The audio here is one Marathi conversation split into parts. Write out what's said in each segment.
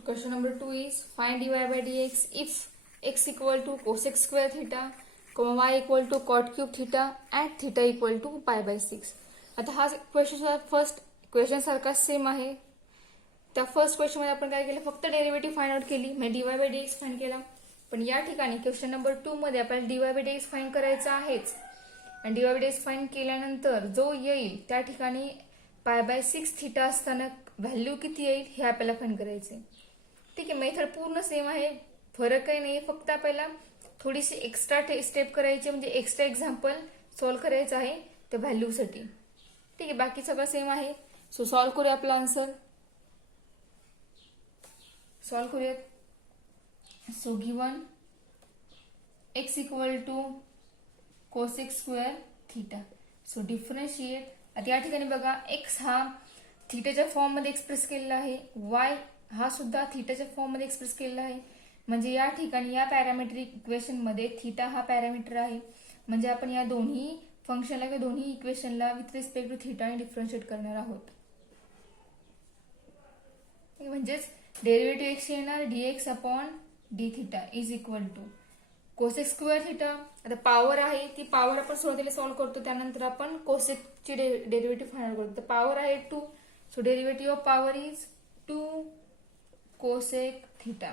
So question number 2 is find dy by dx if x equal to cosec square theta, y equal to cot cube theta and theta equal to pi by 6. आता हा क्वेश्चन फर्स्ट क्वेश्चन सारखा सेम आहे. त्या फर्स्ट क्वेश्चन मध्ये आपण काय केलं, फक्त डेरिव्हेटिव्ह फाइंड आउट केली, म्हणजे dy by dx फाइंड केला. पण या ठिकाणी क्वेश्चन नंबर 2 मध्ये आपल्याला dy by dx फाइंड करायचा आहेच. आणि dy by dx फाइंड केल्यानंतर जो येईल त्या ठिकाणी पाय बाय 6 थीटा असताना व्हॅल्यू किती येईल हे आपल्याला फाइंड करायचे. ठीक आहे, मेथड पूर्ण सेम आहे, फरक काही नाही, फक्त आपल्याला थोडीशी एक्स्ट्रा स्टेप करायची, म्हणजे एक्स्ट्रा एक्झाम्पल सॉल्व्ह करायचं आहे त्या व्हॅल्यूसाठी. ठीक आहे, बाकी सगळं सेम आहे. सो सॉल्व्ह करूया आपला आन्सर. सॉल्व्ह करूयात. So given x equal to cosec square theta. So differentiate. आता या ठिकाणी बघा, x हा थीटाच्या फॉर्म मध्ये एक्सप्रेस केलेला आहे, y हा सुद्धा थीटाच्या फॉर्म मध्ये एक्सप्रेस केलेला आहे. म्हणजे या ठिकाणी या पॅरामेट्रिक इक्वेशन मध्ये थीटा हा पॅरामीटर आहे. म्हणजे आपण या दोन्ही फंक्शनला किंवा दोन्ही इक्वेशनला विथ रिस्पेक्ट टू थीटाने डिफरन्शिएट करणार आहोत. म्हणजेच डेरिव्हेटिव्ह एक्स येणार dx upon D theta is equal to cosec square theta. आता पॉवर आहे ती पॉवर आपण सुरुवातीला सॉल्व्ह करतो, त्यानंतर आपण कोसेकची डेरिव्हेटिव्ह फाइंड करतो. तर पॉवर आहे 2, so derivative of power is 2 cosec theta.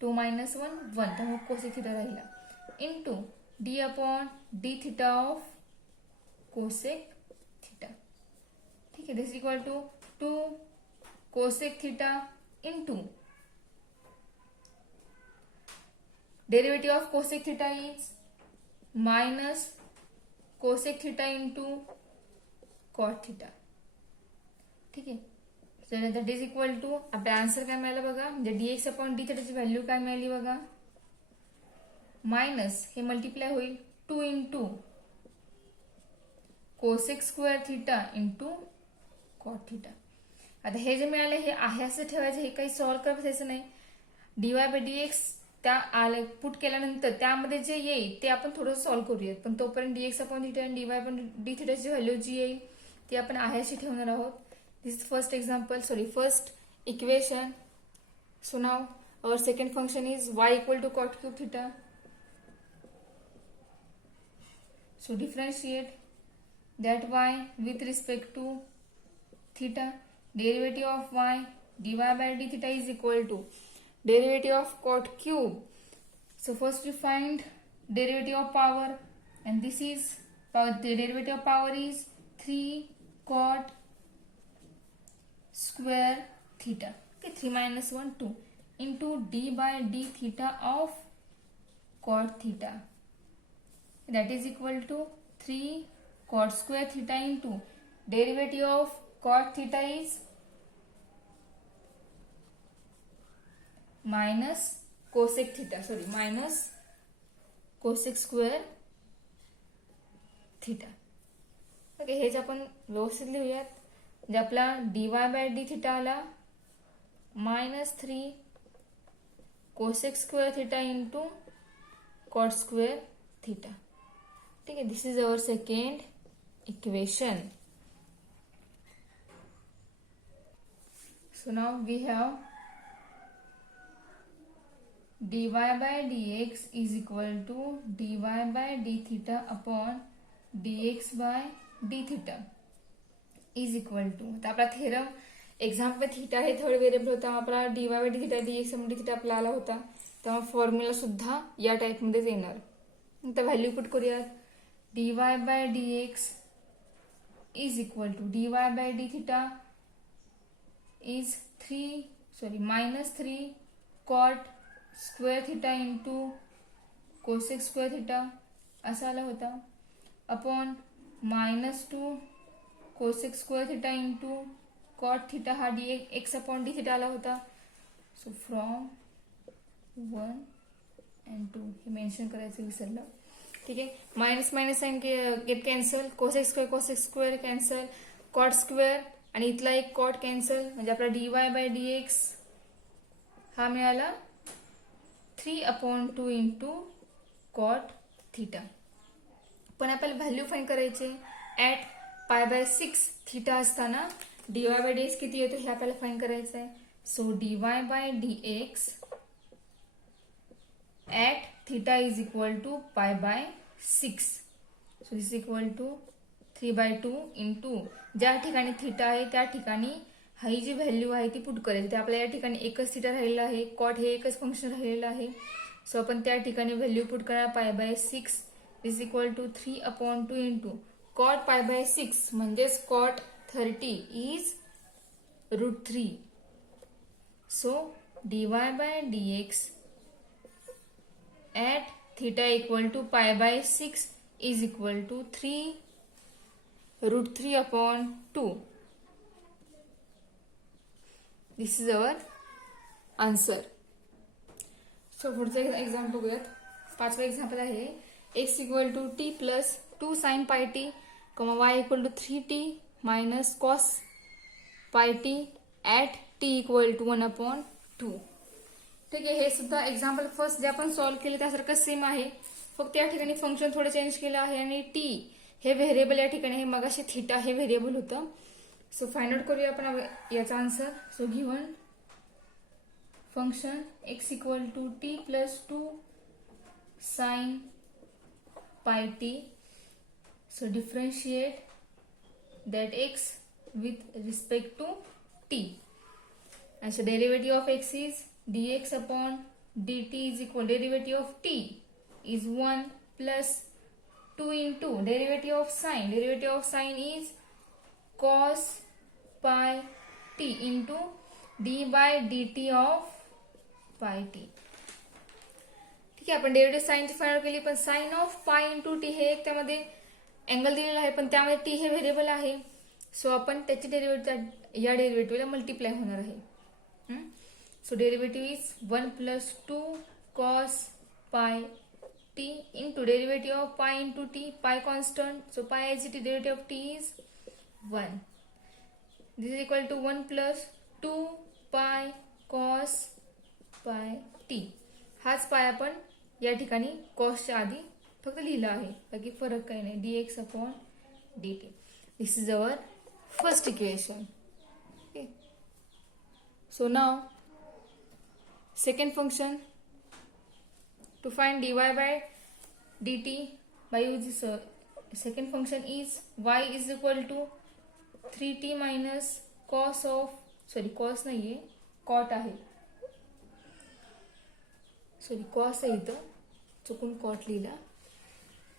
2 minus 1 1, त्यामुळे कोसेक थीटा राहिला, into D upon D theta of cosec theta. ठीक आहे, this equal to 2 cosec theta into derivative of cosec theta is minus cosec theta into cot theta. ठीक आहे, तर दॅट इज इक्वल टू आपला आन्सर काय मिळालं बघा, म्हणजे dx अपॉन डी थीटाची व्हॅल्यू काय मिळाली बघा, मायनस हे मल्टिप्लाय होईल 2 into cosec square theta into cot theta. आता हे जे मिळालं हे आहे असं ठेवायचं, हे काही सॉल्व्ह करायचं नाही. dy बाय dx त्या आले पुट केल्यानंतर त्यामध्ये जे येईल ते आपण थोडंसं सॉल्व्ह करूयात, पण तोपर्यंत dx अपॉन थीटा आणि dy अपॉन डी थीटाची व्हॅल्यू जी येईल ती आपण आहे अशी ठेवणार आहोत. This is first example, first equation. So now our second function is y equal to cot cube theta. So differentiate that y with respect to theta. Derivative of y dy by d theta is equal to derivative of cot cube. So first we find derivative of power, and this is the derivative of power is 3 cot square theta. Okay, 3 minus 1 2 into d by d theta of cot theta. That is equal to 3 cot square theta into derivative of cot theta is minus cosec theta, minus cosec square theta. Okay, हेच आपण व्यवस्थित लिहूयात. म्हणजे आपला dy बाय डी थिटा आला minus 3 cosec square theta into cot square theta. ठीक आहे, this is our second equation. So now we have dy by dx is equal to dy by d theta upon dx by d theta is equal to. आता आपला थेरम एक्झाम्पल थीटा हे थर्ड व्हेरिएबल होता, आपला dy by d theta dx upon d theta आपला आला होता, तेव्हा फॉर्म्युला सुद्धा या टाइप मध्येच येणार. आता व्हॅल्यू पुट करूयात. dy by dx is equal to dy by d theta is minus 3 cot square theta into cosec square theta असा आला होता, upon minus 2 cosec square theta into cot theta हा x अपॉन d theta आला होता. सो फ्रॉम 1 and 2 हे मेन्शन करायचं विसरलं. ठीक आहे, minus minus sign get cancel, cosec square cancel, cot square आणि इथला एक कॉट कॅन्सल, म्हणजे आपला dy बाय dx हा मिळाला 3 अपॉन 2 इंटू कॉट थीटा. पण आपल्याला व्हॅल्यू फाइंड करायचे ऍट पाय बाय 6 थीटा असताना dy बाय dx किती येतो हे आपल्याला फाइंड करायचं आहे. So dy by dx at theta is equal to pi by 6. So this is equal to 3/2 into ज्या ठिकाणी थीटा आहे त्या ठिकाणी ही जी व्हॅल्यू आहे ती पुट करायची. ते आपल्या या ठिकाणी एकच थीटा राहिलेला आहे, कॉट हे एकच फंक्शन राहिलेलं आहे. सो आपण त्या ठिकाणी व्हॅल्यू पुट करणार pi by 6 is equal to 3/2 into cot pi by 6 म्हणजेच cot 30 is √3. So dy by dx at theta equal to pi by 6 is equal to 3√3/2. This is our answer. So पुढचं एक्झाम्पल बघूयात. 5वा एक्झाम्पल आहे x equal to t plus 2 sin pi t, y equal to 3t minus cos pi t at t equal to 1/2. ठीक आहे. हे सुद्धा एक्झाम्पल फर्स्ट जे आपण सॉल्व्ह केले त्यासारखं सेम आहे, फक्त या ठिकाणी फंक्शन थोडं चेंज केलं आहे आणि टी हे व्हेरिएबल या ठिकाणी आहे, मगाशी थीटा हे व्हेरिएबल होतं. सो फाइंड आउट करूया आपण याचा answer. So given function x equal to t plus 2 sin pi t. So differentiate that x with respect to t. And so derivative of x is dx upon dt is equal derivative of t is 1 plus 2 into derivative of sine. Derivative of sine is cos pi t into d by dt of pi t. ठीक आहे. आपण डेरिव्हेटिव्ह साइनची फाइंड आउट केली, पण sine of pi into T हे एक त्यामध्ये अँगल दिलेला आहे, पण त्यामध्ये टी हे व्हेरिएबल आहे. सो आपण त्याची डेरिव्हेटिव्ह या डेरिव्हेटिव्हला मल्टिप्लाय होणार आहे. So derivative is 1 plus 2 cos pi t into derivative of pi into t, pi constant, so pi as it is, derivative of t is 1. This is equal to 1 plus 2 pi cos pi t. हाच पाय आपण या ठिकाणी कॉसच्या आधी फक्त लिहिला आहे, बाकी फरक काही नाही. dx upon dt. This is our first equation. Okay. So now second function, to find dy by dt by use this second function is y is equal to 3t minus cos of, sorry cos नाहीये, cot आहे, सॉरी कॉस आहे, इथं चुकून कॉट लिहिला.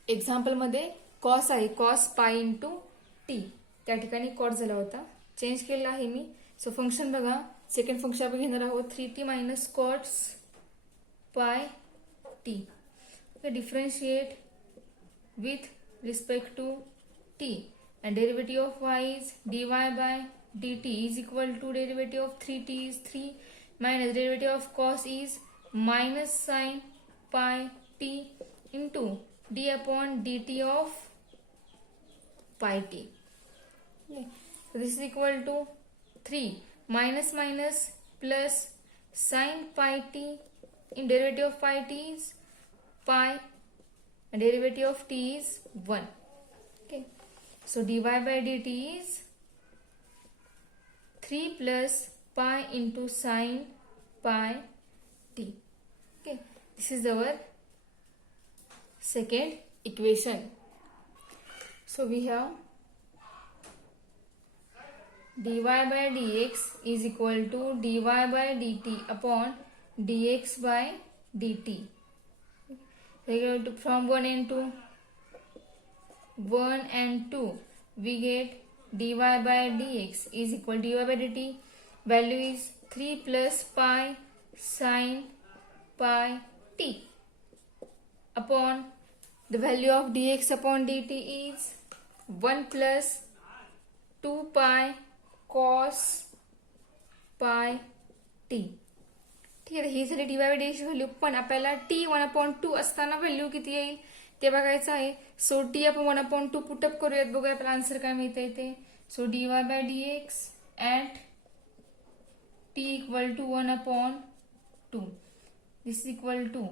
एक्झाम्पल मध्ये कॉस आहे, कॉस पाय इंटू टी, त्या ठिकाणी कॉट झाला होता, चेंज केलेला आहे मी. सो फंक्शन बघा, सेकंड फंक्शन आपण घेणार आहोत 3t minus cos pi T. Differentiate with respect to T and derivative of y is dy by dt is equal to derivative of 3t is 3 minus derivative of cos is minus sin pi t into d upon dt of pi t. Okay. So this is equal to 3 minus minus plus sin pi t in derivative of pi t is pi and derivative of t is 1. Okay. So dy by dt is 3 plus pi into sin pi t. Okay, this is our second equation. So we have dy by dx is equal to dy by dt upon dx by dt. From 1 and 2, 1 and 2, we get dy by dx is equal to dy by dt. Value is 3 plus pi sin pi t upon the value of dx upon dt is 1 plus 2 pi cos pi t. ठीक आहे. ही झाली dy by dx व्हॅल्यू, पण आपल्याला t 1/2 असताना व्हॅल्यू किती येईल ते बघायचं आहे. सो टी आपण 1/2 पुटअप करूयात, बघूया आपला आन्सर काय मिळते ते. So dy by dx at t equal to 1/2. This is equal to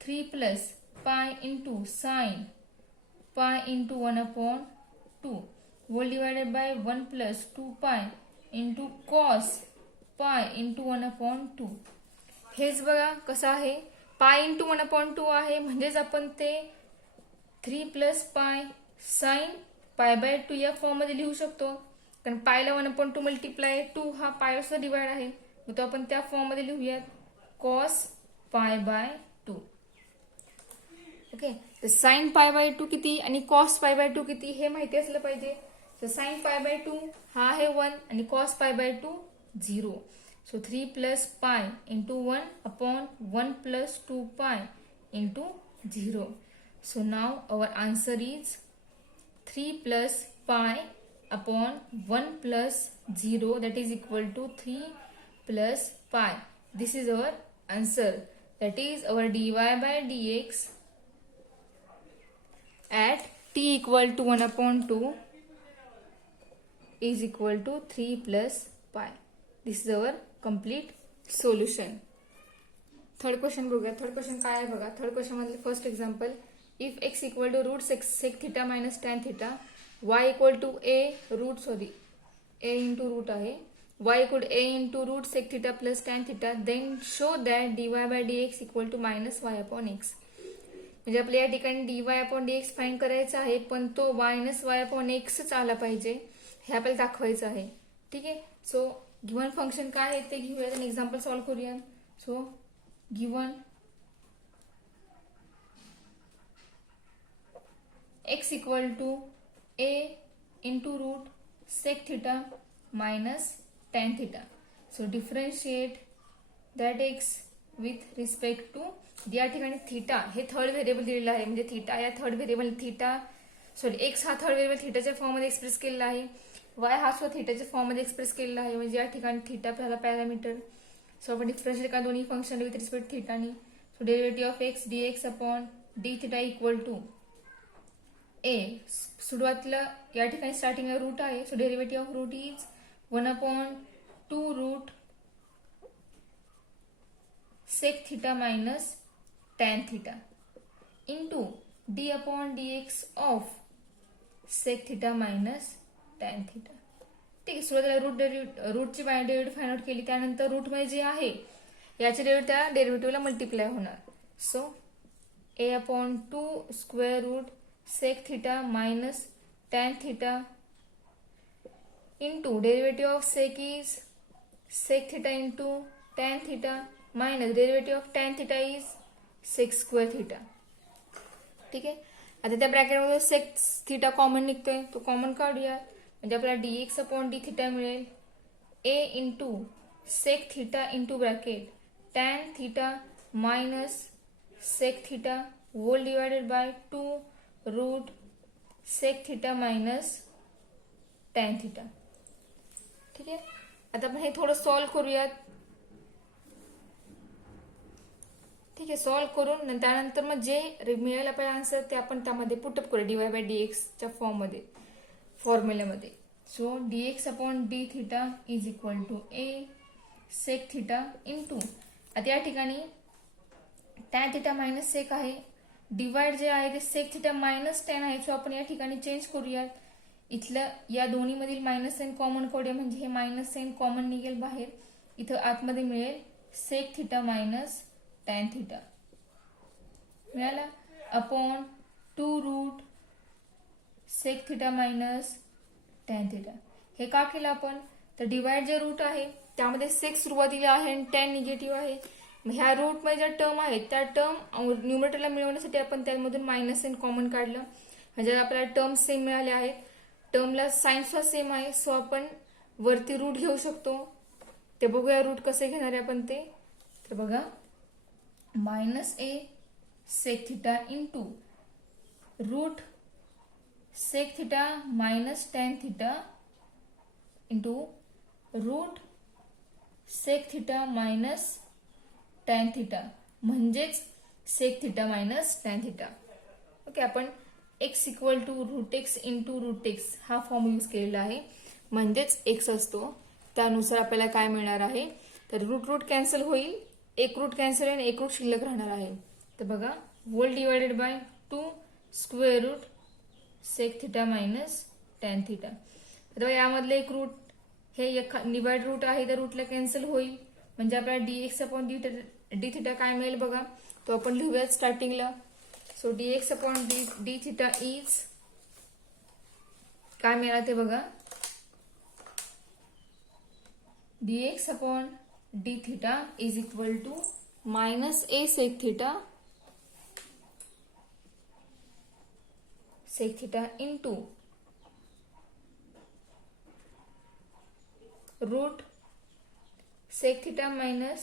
3 plus pi into sin pi into 1/2 whole divided by 1 plus 2 pi into cos pi into 1/2. हेच बघा कसं आहे, पाय इंटू 1/2 आहे म्हणजेच आपण ते 3 प्लस पाय साइन π/2 या फॉर्म मध्ये लिहू शकतो. कारण पायला 1/2 मल्टिप्लाय 2 हा पायवर सुद्धा डिवाइड आहे, मग तो आपण त्या फॉर्म मध्ये लिहूयात cos π/2. ओके, तर साइन π/2 किती आणि cos π/2 किती हे माहिती असलं पाहिजे. तर साइन π/2 हा आहे 1 आणि cos π/2 0. So 3 plus pi into 1/1 plus 2 pi into 0. So now our answer is 3 plus pi upon 1 plus 0, that is equal to 3 plus pi. This is our answer, that is our dy by dx at t equal to 1/2 is equal to 3 plus pi. This is our complete solution. Third question बघूया. थर्ड क्वेश्चन काय आहे बघा. थर्ड क्वेश्चन मधले first example, if x equal to root sec theta minus tan theta, y equal to a into root आहे, y equal to a into root sec theta plus tan theta, then show that dy by dx equal to minus y upon x. म्हणजे आपल्या या ठिकाणी dy upon dx फाइंड करायचा आहे, पण तो minus y upon x च आला पाहिजे हे आपल्याला दाखवायचं आहे. ठीक आहे. सो गिव्हन फंक्शन काय आहे ते घेऊयात आणि एक्झाम्पल सॉल्व्ह करूया. So given x equal to a into root sec theta minus tan theta. So differentiate that x with respect to, या ठिकाणी थीटा हे थर्ड व्हेरिएबल दिलेलं आहे, म्हणजे थीटा या थर्ड व्हेरिएबल एक्स हा थर्ड व्हेरिएबल थीटाच्या फॉर्म मध्ये एक्सप्रेस केलेला आहे, वाय हा सुद्धा थीटाच्या फॉर्म मध्ये एक्सप्रेस केलेला आहे, म्हणजे या ठिकाणी थीटा झाला पॅरामीटर. सो आपण डिफरन्शिएट करा दोन्ही फंक्शन विथ रिस्पेक्ट थीटानी. So derivative of x dx upon D theta equal to a, सुरुवातीला या ठिकाणी स्टार्टिंगला रूट आहे, so derivative of root is 1/2 root sec theta minus tan theta into D upon dx of sec theta minus tan theta. ठीक आहे. सुरुवातीला रूटची डेरिव्हेटिव्ह फाइंड आउट केली, त्यानंतर रूट मध्ये जे आहे याच्या डेरिव्हेटिव्ह डेरिव्हेटिव्हला मल्टिप्लाय होणार. So a upon 2 square root sec theta minus tan theta into derivative of sec is sec theta into tan theta minus derivative of tan theta is sec square theta. ठीक आहे. आता त्या ब्रॅकेट मध्ये sec theta कॉमन निघतोय, तो कॉमन काढूया, म्हणजे आपल्याला dx अपॉन d theta मिळेल a into sec theta into bracket tan theta minus sec theta whole divided by 2 root sec theta minus tan theta. ठीक आहे. आता आपण हे थोडं सॉल्व्ह करूयात. ठीक आहे. सॉल्व्ह करून त्यानंतर मग जे मिळेल आपल्याला आन्सर ते आपण त्यामध्ये पुटअप करूया dy बाय dx च्या फॉर्म मध्ये, फॉर्म्युल्यामध्ये. So dx upon D theta is equal to a sec theta into, आता या ठिकाणी टॅन थिटा मायनस सेक आहे, डिवाइड जे आहे ते सेक थिटा मायनस टॅन आहे, सो आपण या ठिकाणी चेंज करूयात. इथलं या दोन्ही मधील मायनस साइन कॉमन काढूया, म्हणजे हे मायनस साइन कॉमन निघेल बाहेर. इथं आतमध्ये मिळेल sec theta minus tan theta मिळाला upon 2 root sec theta minus tan theta. हे का केलं आपण, तर डिवाइड जे रूट आहे त्यामध्ये सेक सुरुवातीला आहे आणि टॅन निगेटिव्ह आहे. ह्या रूट मध्ये ज्या टर्म आहेत त्या टर्म न्यूमरेटरला मिळवण्यासाठी आपण त्यामधून मायनस साइन कॉमन काढलं, म्हणजे आपल्याला टर्म सेम मिळाले आहेत. टर्मला साइन सुद्धा सेम आहे, सो आपण वरती रूट घेऊ शकतो. ते बघूया रूट कसे घेणार आहे आपण ते. तर बघा minus a sec theta into root sec theta minus tan theta into root sec theta minus tan theta, म्हणजेच sec theta minus tan theta. Okay. आपण x equal to root x into root x हा फॉर्म यूज केलेला आहे, म्हणजेच x असतो. त्यानुसार आपल्याला काय मिळणार आहे, तर रूट कॅन्सल होईल, एक रूट कॅन्सल होईल, एक रूट शिल्लक राहणार आहे. तर बघा whole divided by 2 square root sec theta minus tan theta. तर यामधलं एक रूट हे डिवाइड रूट आहे तर रूटला कॅन्सल होईल, म्हणजे आपल्याला dx अपॉन डी थिटा काय मिळेल बघा. तो आपण लिहूयात स्टार्टिंगला. So dx upon D theta is काय मिळालं ते बघा. dx upon D theta is equal to minus a sec theta into root sec theta minus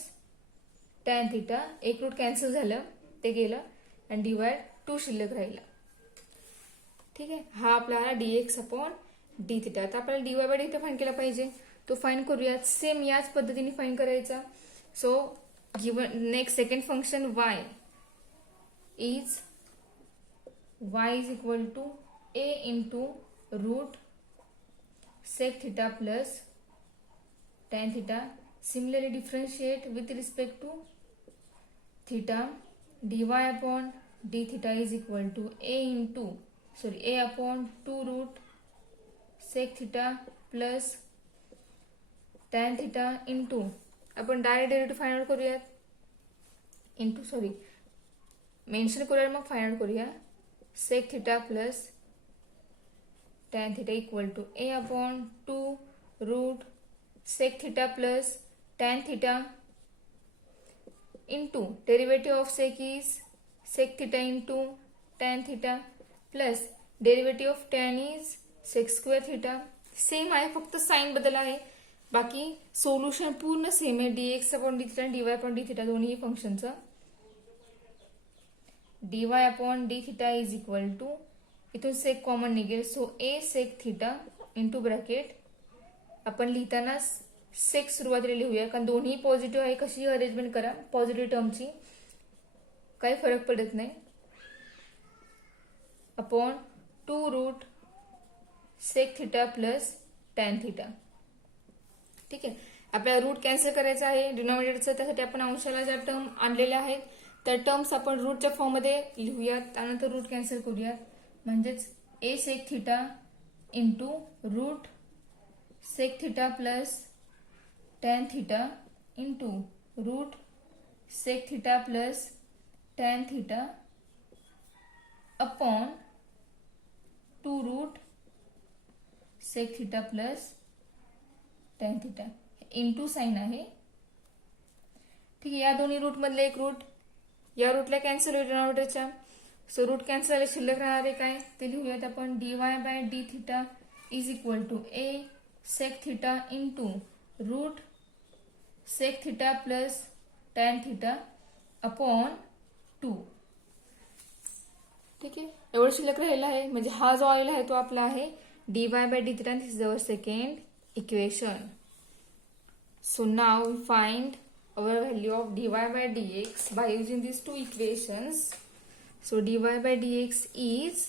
tan theta. एक रूट कॅन्सल झालं, ते गेलं, आणि डिवाइड 2 शिल्लक राहिला. ठीक आहे, हा आपला dx अपॉन डी थिटा. आता आपल्याला dy बाय डी फाइंड केला पाहिजे, तो फाइंड करूयात. सेम याच पद्धतीने फाइंड करायचा. So given next second function y is equal to a into root sec theta plus tan theta. Similarly differentiate with respect to theta. dy upon d theta is equal to a upon 2 root sec theta plus tan theta into आपण डायरेक्ट डेरिव्हेटिव्ह फाइंड आउट करूयात. मेन्शन करूया मग फाइंड आउट करूया. sec theta plus tan theta equal to a upon 2 root sec theta plus tan theta into derivative of sec is sec theta into tan theta plus derivative of tan is sec square theta. Same आहे, फक्त साइन बदल आहे, बाकी सोल्युशन पूर्ण सेम आहे. dx अपॉन डी थिटा आणि dy अपॉन डी थिटा दोन्ही फंक्शनचं. dy upon D theta is equal to, इथून सेक कॉमन निघेल, so a sec theta into bracket. आपण लिहिताना सेक सुरुवातीला लिहूया, कारण दोन्ही पॉझिटिव्ह आहे. कशी अरेंजमेंट करा पॉझिटिव्ह टर्मची, काही फरक पडत नाही. Upon 2 root sec theta plus tan theta. ठीक आहे, आपल्याला रूट कॅन्सल करायचा आहे डिनॉमिनेटरचा, त्यासाठी आपण अंशाला ज्या टर्म आणलेल्या आहेत त्या टर्म्स आपण रूटच्या फॉर्ममध्ये लिहूयात, त्यानंतर रूट कॅन्सल करूयात. म्हणजेच a sec theta into root sec theta plus tan theta into root sec theta plus tan theta upon 2 root sec theta plus tan theta into sine आहे. ठीक आहे, या दोन्ही रूट मधले एक रूट या रूटला कॅन्सल होईल डिनॉमिनेटरच्या. सो रूट कॅन्सल झाले, शिल्लक राहणारे काय ते लिहूयात आपण. dy by D theta is equal to a sec theta into root sec theta plus tan theta upon 2. ठीक आहे, एवढं शिल्लक राहिला आहे, म्हणजे हा जो आलेला आहे तो आपला आहे dy by D theta. This is our second equation. So now we find our value of dy by dx by using these two equations. So dy by dx is,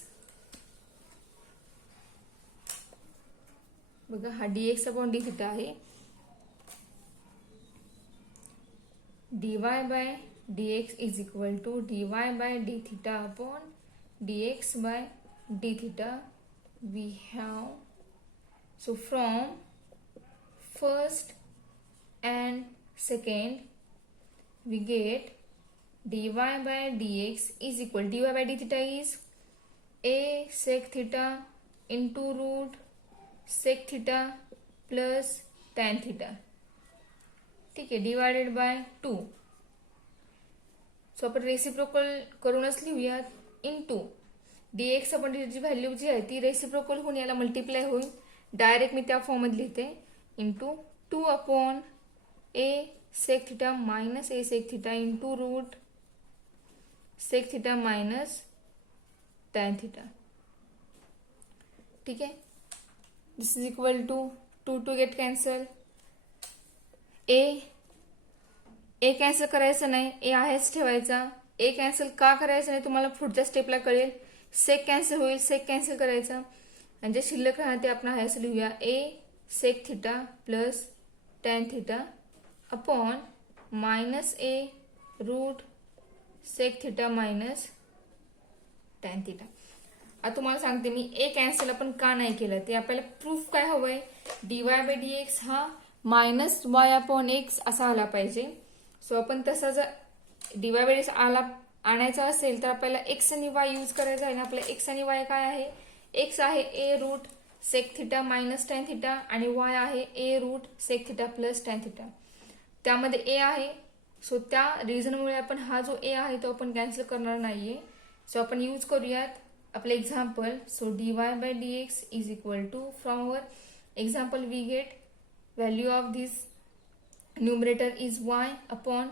बघा हा dx अपॉन डी थिटा आहे. dy by dx is equal to dy by d theta upon dx by d theta. We have, so from first and second we get dy by dx is equal, dy by d theta is a sec theta into root sec theta plus tan theta. ठीक आहे, डिवायडेड बाय 2. सो आपण रेसिप्रोकल करूनच लिहूयात. Into dx upon d value जी आहे ती रेसिप्रोकल होऊन याला मल्टिप्लाय होईल. डायरेक्ट मी त्या फॉर्म मध्ये लिहिते. Into 2 upon a sec theta minus a sec theta into root sec theta minus tan theta. ठीक आहे, this is equal to 2 get cancel. A cancel करायचं नाही, ए आहेच ठेवायचा. ए कॅन्सल का करायचं नाही तुम्हाला पुढच्या स्टेपला कळेल. सेक कॅन्सल होईल, सेक कॅन्सल करायचा, आणि जे शिल्लक राहणार ते आपण आहे असं लिहूया. A sec theta plus tan theta upon minus a root sec theta minus tan theta. आता तुम्हाला सांगते मी ए कॅन्सल आपण का नाही केलं ते आपल्याला प्रूफ काय हवंय dy/dx हा -y/x असा आला पाहिजे. सो आपण तसा जर dy/dx आणायचा असेल तर आपल्याला x आणि y यूज करायचा आहे ना. आपल्याला x आणि y काय आहे, x आहे a root sec theta minus tan theta आणि y आहे a root sec theta plus tan theta. त्यामध्ये a आहे. सो त्या रिझनमुळे आपण हा जो a आहे तो आपण कॅन्सल करणार नाहीये. सो आपण यूज करूयात आपलं example. So dy/dx is equal to from our example we get value of this numerator is y upon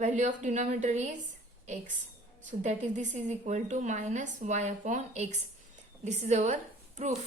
value of denominator is x. So that is this is equal to minus y upon x. This is our proof.